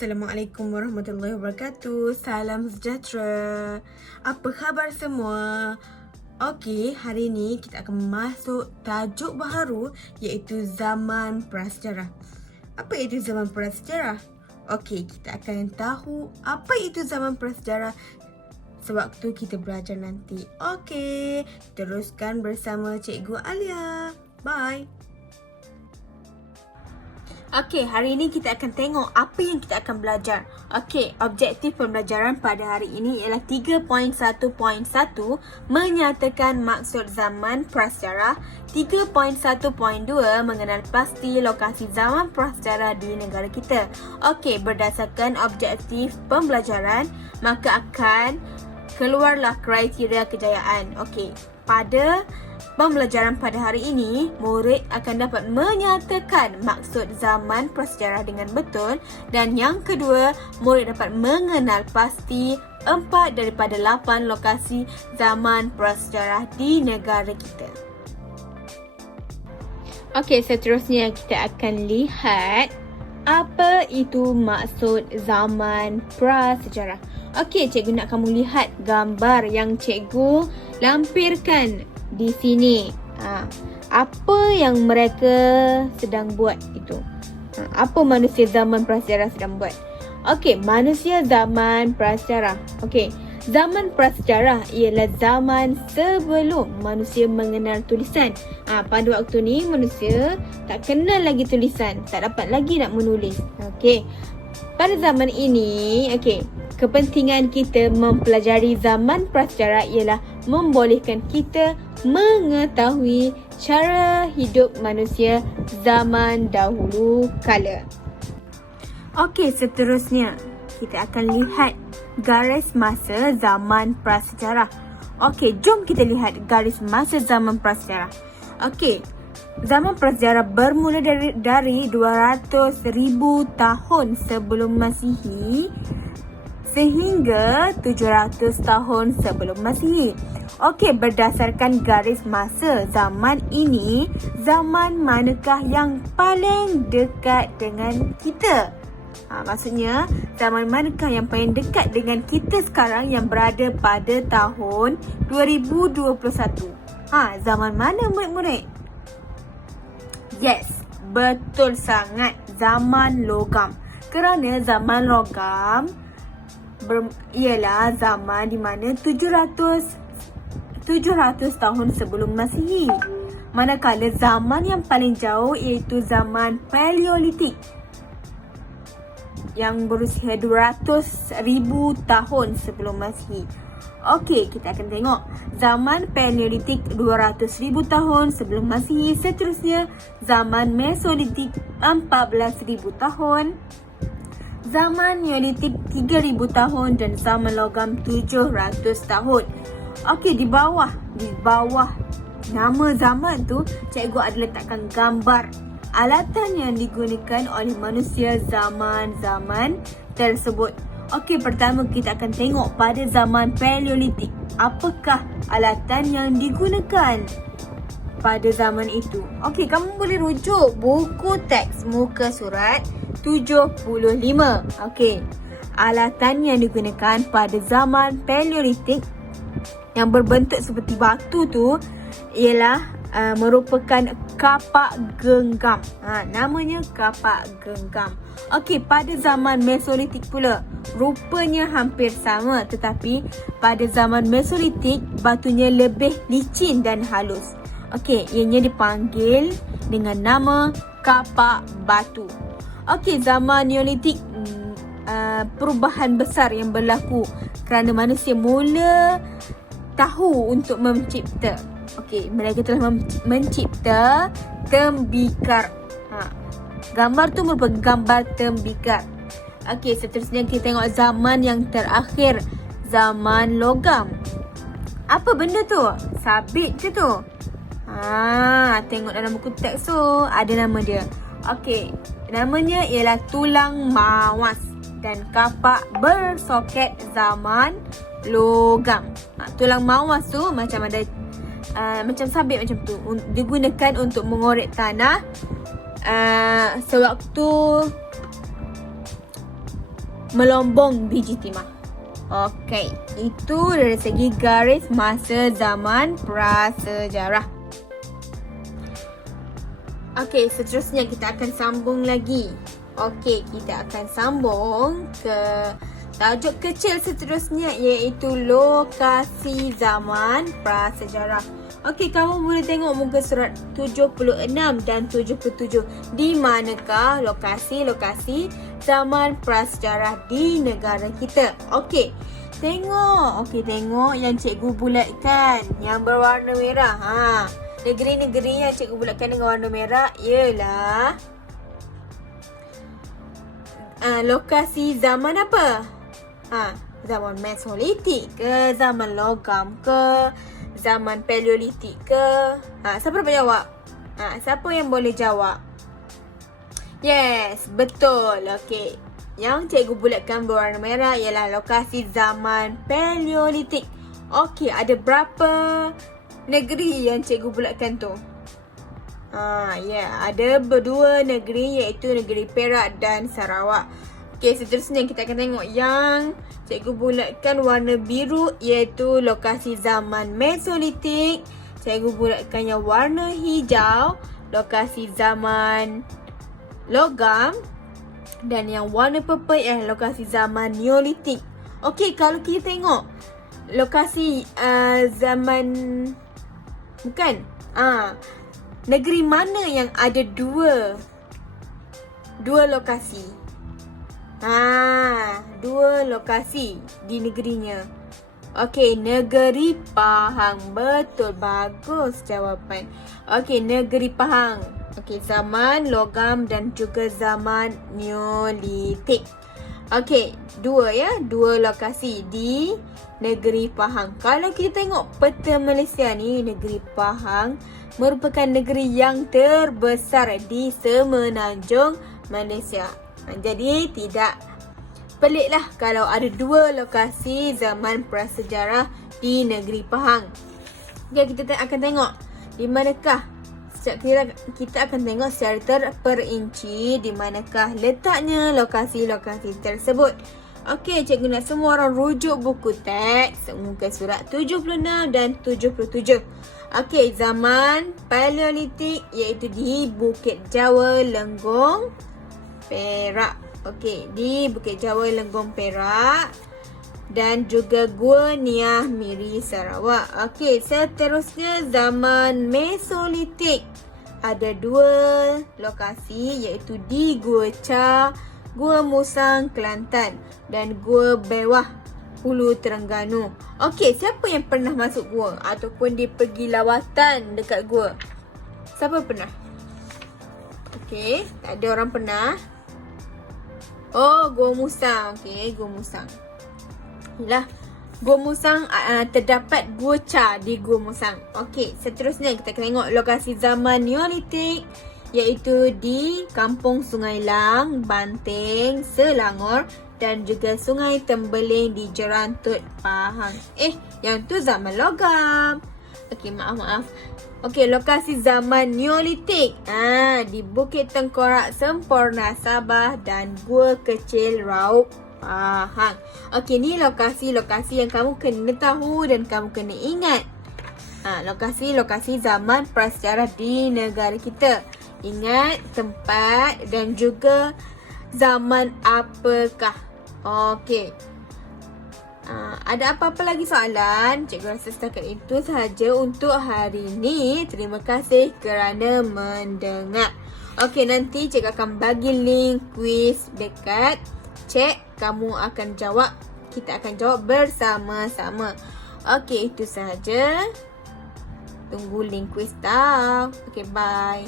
Assalamualaikum warahmatullahi wabarakatuh. Salam sejahtera. Apa khabar semua? Okey, hari ini kita akan masuk tajuk baharu iaitu zaman prasejarah. Apa itu zaman prasejarah? Okey, kita akan tahu apa itu zaman prasejarah sewaktu kita belajar nanti. Okey, teruskan bersama Cikgu Alia. Bye. Okey, hari ini kita akan tengok apa yang kita akan belajar. Okey, objektif pembelajaran pada hari ini ialah 3.1.1 menyatakan maksud zaman prasejarah, 3.1.2 mengenal pasti lokasi zaman prasejarah di negara kita. Okey, berdasarkan objektif pembelajaran, maka akan keluarlah kriteria kejayaan. Okey, pada pembelajaran pada hari ini, murid akan dapat menyatakan maksud zaman prasejarah dengan betul, dan yang kedua, murid dapat mengenal pasti 4 daripada 8 lokasi zaman prasejarah di negara kita. Okey, seterusnya kita akan lihat apa itu maksud zaman prasejarah. Okey, cikgu nak kamu lihat gambar yang cikgu lampirkan di sini. Apa yang mereka sedang buat itu? Apa manusia zaman prasejarah sedang buat? Okey, manusia zaman prasejarah. Okey, zaman prasejarah ialah zaman sebelum manusia mengenal tulisan. Pada waktu ni manusia tak kenal lagi tulisan, tak dapat lagi nak menulis. Okey, pada zaman ini, kepentingan kita mempelajari zaman prasejarah ialah membolehkan kita mengetahui cara hidup manusia zaman dahulu kala. Okey, seterusnya kita akan lihat garis masa zaman prasejarah. Okey, jom kita lihat garis masa zaman prasejarah. Okey, zaman prasejarah bermula dari 200,000 tahun sebelum Masihi sehingga 700 tahun sebelum Masihi. Okey, berdasarkan garis masa zaman ini, zaman manakah yang paling dekat dengan kita? Maksudnya, zaman manakah yang paling dekat dengan kita sekarang yang berada pada tahun 2021? Zaman mana murid-murid? Yes, betul sangat, zaman logam. Kerana zaman logam ialah zaman di mana 700 tahun sebelum Masihi. Manakala zaman yang paling jauh iaitu zaman Paleolitik yang berusia 200,000 tahun sebelum Masihi. Okey, kita akan tengok zaman Paleolitik 200,000 tahun sebelum Masihi. Seterusnya zaman Mesolitik 14,000 tahun, zaman Neolitik 3,000 tahun dan zaman logam 700 tahun. Okey, di bawah nama zaman tu, cikgu ada letakkan gambar alatan yang digunakan oleh manusia zaman-zaman tersebut. Okey, pertama kita akan tengok pada zaman Paleolitik. Apakah alatan yang digunakan pada zaman itu? Okey, kamu boleh rujuk buku teks muka surat 75. Okey, alatan yang digunakan pada zaman Paleolitik yang berbentuk seperti batu tu ialah merupakan kapak genggam. Namanya kapak genggam. Okey, pada zaman Mesolitik pula rupanya hampir sama, tetapi pada zaman Mesolitik batunya lebih licin dan halus. Okey, ianya dipanggil dengan nama kapak batu. Okey, zaman Neolitik perubahan besar yang berlaku kerana manusia mula tahu untuk mencipta. Okey, mereka telah mencipta tembikar. Gambar tu merupakan gambar tembikar. Okey, seterusnya kita tengok zaman yang terakhir, zaman logam. Apa benda tu? Sabit ke tu? Tengok dalam buku teks tu ada nama dia. Okey, namanya ialah tulang mawas dan kapak bersoket zaman logam. Tulang mawas tu macam ada macam sabit macam tu, digunakan untuk mengorek tanah sewaktu melombong biji timah. Okey, itu dari segi garis masa zaman prasejarah. Okey, seterusnya kita akan sambung lagi. Okey, kita akan sambung ke tajuk kecil seterusnya, iaitu lokasi zaman prasejarah. Okey, kamu boleh tengok muka surat 76 dan 77. Di manakah lokasi-lokasi zaman prasejarah di negara kita? Okey, tengok. Okey, tengok yang cikgu bulatkan, yang berwarna merah. Negeri-negeri yang cikgu bulatkan dengan warna merah ialah lokasi zaman apa? Zaman Mesolitik ke, zaman logam ke, zaman Paleolitik ke? Siapa dapat jawab? Siapa yang boleh jawab? Yes, betul. Okey. Yang cikgu bulatkan berwarna merah ialah lokasi zaman Paleolitik. Okey, ada berapa negeri yang cikgu bulatkan tu? Ada berdua negeri, iaitu negeri Perak dan Sarawak. Okey, seterusnya kita akan tengok yang cikgu bulatkan warna biru, iaitu lokasi zaman Mesolitik. Cikgu bulatkan yang warna hijau, lokasi zaman logam. Dan yang warna purple ialah lokasi zaman Neolitik. Okey, kalau kita tengok lokasi zaman bukan negeri mana yang ada dua lokasi? Dua lokasi di negerinya. Okey, negeri Pahang. Betul, bagus jawapan. Okey, negeri Pahang. Okey, zaman logam dan juga zaman Neolitik. Okey, dua lokasi di negeri Pahang. Kalau kita tengok peta Malaysia ni, negeri Pahang merupakan negeri yang terbesar di semenanjung Malaysia. Jadi tidak peliklah kalau ada dua lokasi zaman prasejarah di negeri Pahang. Okay, kita akan tengok di manakah, kita akan tengok secara terperinci di manakah letaknya lokasi-lokasi tersebut. Okey, cikgu nak semua orang rujuk buku teks muka surat 76 dan 77. Okey, zaman Paleolitik iaitu di Bukit Jawa, Lenggong, Perak. Okey, di Bukit Jawa, Lenggong, Perak dan juga Gua Niah Miri, Sarawak. Okey, seterusnya zaman Mesolitik. Ada dua lokasi iaitu di Gua Cha, Gua Musang, Kelantan dan Gua Bewah, Hulu Terengganu. Okey, siapa yang pernah masuk gua ataupun dia pergi lawatan dekat gua? Siapa pernah? Okey, tak ada orang pernah. Oh, Gua Musang. Okey, Gua Musang. Inilah Gua Musang, terdapat Gua Cha di Gua Musang. Okey, seterusnya kita akan tengok lokasi zaman Neolitik iaitu di Kampung Sungai Lang, Banteng, Selangor dan juga Sungai Tembeling di Jerantut, Pahang. Yang tu zaman logam. Okey, maaf. Okey, lokasi zaman Neolitik. Di Bukit Tengkorak, Semporna, Sabah dan Gua Kecil, Raub, Pahang. Okey, ni lokasi-lokasi yang kamu kena tahu dan kamu kena ingat. Lokasi-lokasi zaman prasejarah di negara kita. Ingat tempat dan juga zaman apakah. Okey. Ada apa-apa lagi soalan? Cikgu rasa setakat itu sahaja untuk hari ini. Terima kasih kerana mendengar. Okey, nanti cikgu akan bagi link kuis dekat cek. Kamu akan jawab. Kita akan jawab bersama-sama. Okey, itu sahaja. Tunggu link kuis tau. Okey, bye.